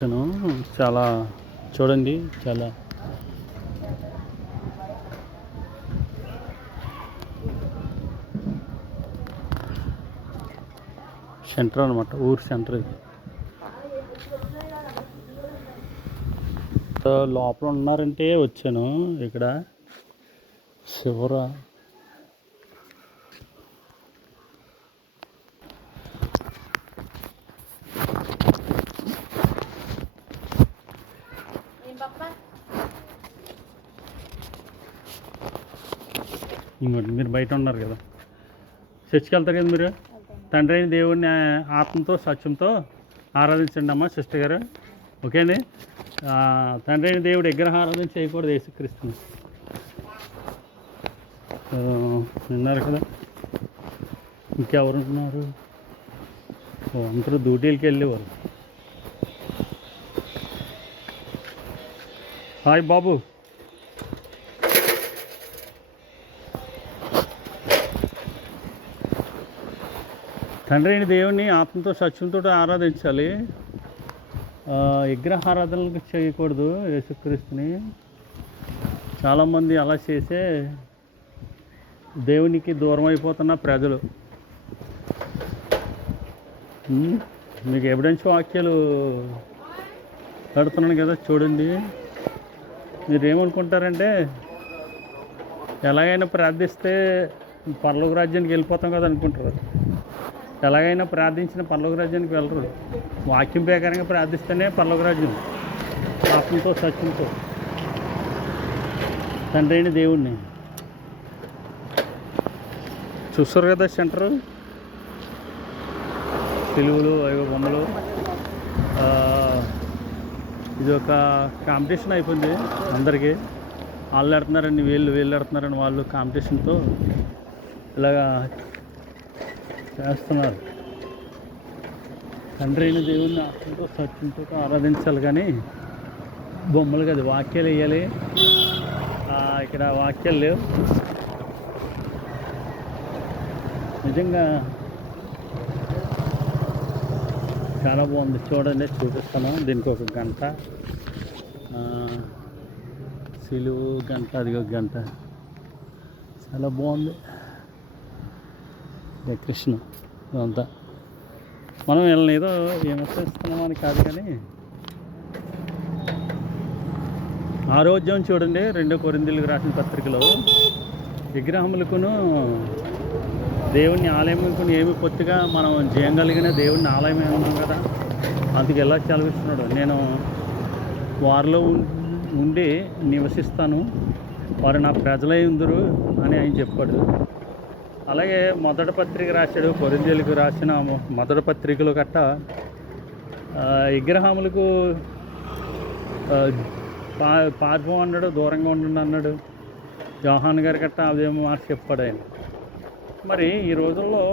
చాలా చూడండి, చాలా సెంటర్ అనమాట, ఊరు సెంటర్ ఇది. లోపల ఉన్నారంటే వచ్చాను. ఇక్కడ శివర ఇంకోటి మీరు బయట ఉన్నారు కదా, చర్చికి వెళ్తారు కదా మీరు. తండ్రి అయిన దేవుడిని ఆత్మతో సత్యంతో ఆరాధించండి అమ్మా సిస్టర్ గారు. ఓకే అండి. తండ్రి అయిన దేవుడు విగ్రహ ఆరాధన చేయకూడదు, యేసుక్రీస్తుని. విన్నారు కదా. ఇంకెవరుంటున్నారు? అందరూ డ్యూటీలకి వెళ్ళేవారు. హాయ్ బాబు. తండ్రి అయిన దేవుని ఆత్మతో సత్యంతో ఆరాధించాలి. విగ్రహారాధనలకు చేయకూడదు యేసుక్రీస్తుని. చాలామంది అలా చేసే దేవునికి దూరం అయిపోతున్న ప్రజలు. మీకు ఎవిడెన్స్ వాక్యాలు పెడుతున్నాను కదా, చూడండి. మీరేమనుకుంటారంటే ఎలాగైనా ప్రార్థిస్తే పరలోక రాజ్యానికి వెళ్ళిపోతాం కదా అనుకుంటారు. ఎలాగైనా ప్రార్థించిన పరలోక రాజ్యానికి వెళ్ళరు. వాక్యం ప్రకారంగా ప్రార్థిస్తేనే పరలోక రాజ్యం. ఆత్మతో సత్యంతో తండ్రి అయిన దేవుణ్ణి చూస్తారు కదా. సెంటరు తెలుగులు అవి బొమ్మలు. ఇది ఒక కాంపిటీషన్ అయిపోయింది అందరికీ. వాళ్ళు ఆడుతున్నారని వీళ్ళు ఆడుతున్నారని వాళ్ళు కాంపిటీషన్తో ఇలాగా చేస్తున్నారు. తండ్రి అయిన దేవుడిని ఆత్మతో సత్యంతో ఆరాధించాలి, కానీ బొమ్మలు కదా. వాక్యాలు వేయాలి. ఇక్కడ వాక్యాలు లేవు. నిజంగా చాలా బాగుంది. చూడండి, చూపిస్తాను. దీనికి ఒక గంట, సిలువు గంట, అది ఒక గంట. చాలా బాగుంది. కృష్ణ అంతా మనం వీళ్ళని ఏదో ఏమిస్తున్నామని కాదు, కానీ ఆరోగ్యం చూడండి. 2 కొరింథీయులకు రాసిన పత్రికలో విగ్రహములకును దేవుణ్ణి ఆలయముకుని ఏమి పొత్తుగా మనం చేయగలిగిన దేవుడిని ఆలయం ఉన్నాం కదా, అందుకు ఎలా చదివిస్తున్నాడు. నేను వారిలో ఉండి నివసిస్తాను, వారు నా ప్రజలై ఉందరు అని ఆయన చెప్పాడు. అలాగే మొదటి పత్రిక రాశాడు, కొరింథీయులకు రాసిన మొదటి పత్రికలో గట్ట విగ్రహములకు పారిపో అన్నాడు, దూరంగా ఉండండి అన్నాడు. యోహాన్ గారి గట్ట అదేమో మాట చెప్పాడు ఆయన. మరి ఈ రోజుల్లో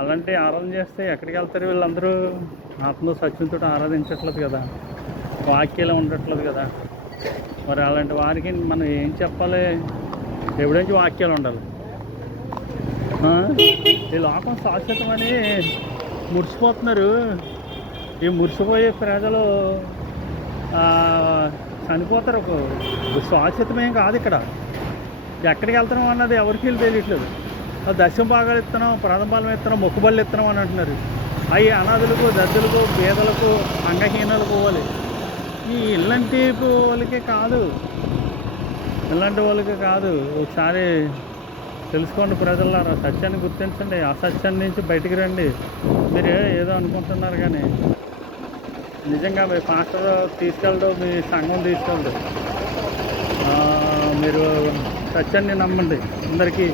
అలాంటి ఆరాధన చేస్తే ఎక్కడికి వెళ్తారు వీళ్ళందరూ? ఆత్మ సత్యంతో ఆరాధించట్లేదు కదా, వాక్యాలు ఉండట్లేదు కదా. మరి అలాంటి వారికి మనం ఏం చెప్పాలి? ఎవిడెన్స్ వాక్యాలు ఉండాలి. ఈ లోకం శాశ్వతమని మురిసిపోతున్నారు. ఈ మురిసిపోయే ప్రజలు చనిపోతారు. శాశ్వతమేం కాదు. ఇక్కడ ఎక్కడికి వెళ్తున్నాం అన్నది ఎవరికి తెలియట్లేదు. దశమ భాగాలు ఇస్తున్నాం, ప్రథమ బలం ఇస్తున్నాం, మొక్కుబళ్ళు ఇస్తున్నాం అని అంటున్నారు. అవి అనాథులకు, దద్దులకు, పేదలకు, అంగహీనాలకు పోవాలి. ఈ ఇలాంటి వాళ్ళకి కాదు, ఇలాంటి వాళ్ళకి కాదు. ఒకసారి తెలుసుకోండి ప్రజలారా, సత్యాన్ని గుర్తించండి. అసత్యాన్ని నుంచి బయటికి రండి. మీరు ఏదో అనుకుంటున్నారు, కానీ నిజంగా మీ పాస్టర్ తీసుకెళ్ళడం, మీ సంఘం తీసుకెళ్ళడం. మీరు సత్యాన్ని నమ్మండి. అందరికీ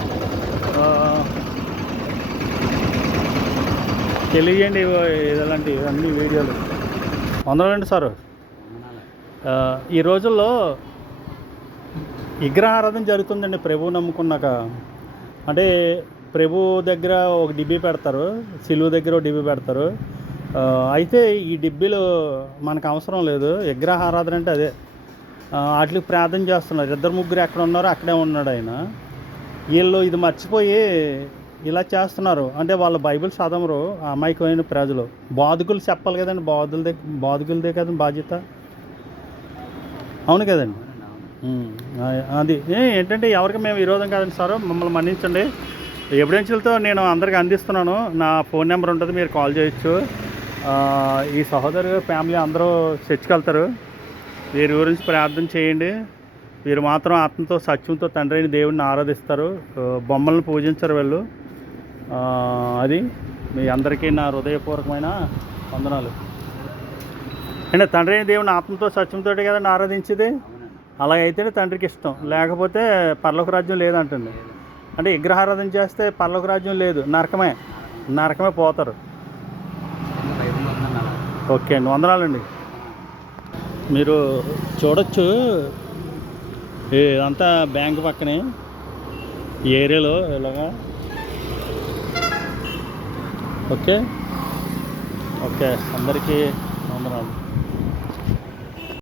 తెలియండి ఇలాంటి అన్ని వీడియోలు. వందలండి సారు. ఈ రోజుల్లో విగ్రహారాధన జరుగుతుందండి. ప్రభువు నమ్ముకున్నాక అంటే ప్రభు దగ్గర ఒక డిబ్బీ పెడతారు, సిలువు దగ్గర ఒక డిబ్బీ పెడతారు. అయితే ఈ డిబ్బీలు మనకు అవసరం లేదు. విగ్రహారాధన అంటే అదే. వాటికి ప్రార్థన చేస్తున్నారు. 2 ముగ్గురు ఎక్కడ ఉన్నారో అక్కడే ఉన్నాడు ఆయన. వీళ్ళు ఇది మర్చిపోయి ఇలా చేస్తున్నారు అంటే వాళ్ళు బైబిల్ చదవరు అమాయకమైన ప్రజలు. బాధకులు చెప్పాలి కదండి, బాధకులదే కదండి బాధ్యత. అవును కదండి. అది ఏంటంటే ఎవరికి మేము విరోధం కాదండి సార్, మమ్మల్ని మన్నించండి. ఎవిడెన్షియల్తో నేను అందరికీ అందిస్తున్నాను. నా ఫోన్ నెంబర్ ఉంటుంది, మీరు కాల్ చేయొచ్చు. ఈ సహోదరు ఫ్యామిలీ అందరూ చర్చికి వెళ్తారు. వీరి గురించి ప్రార్థన చేయండి. వీరు మాత్రం ఆత్మతో సత్యంతో తండ్రి అయిన దేవుడిని ఆరాధిస్తారు. బొమ్మలను పూజించరు వీళ్ళు. అది మీ అందరికీ నా హృదయపూర్వకమైన వందనాలు. అంటే తండ్రి అయిన దేవుని ఆత్మతో సత్యంతో కదండి ఆరాధించేది. అలాగైతేనే తండ్రికి ఇష్టం, లేకపోతే పరలోక రాజ్యం లేదంటండి. అంటే విగ్రహారాధన చేస్తే పరలోక రాజ్యం లేదు, నరకమే పోతారు. ఓకే అండి, వందనాలండి. మీరు చూడొచ్చు ఇదంతా బ్యాంక్ పక్కనే ఈ ఏరియాలో ఇలాగా. ఓకే అందరికీ వందనాలు.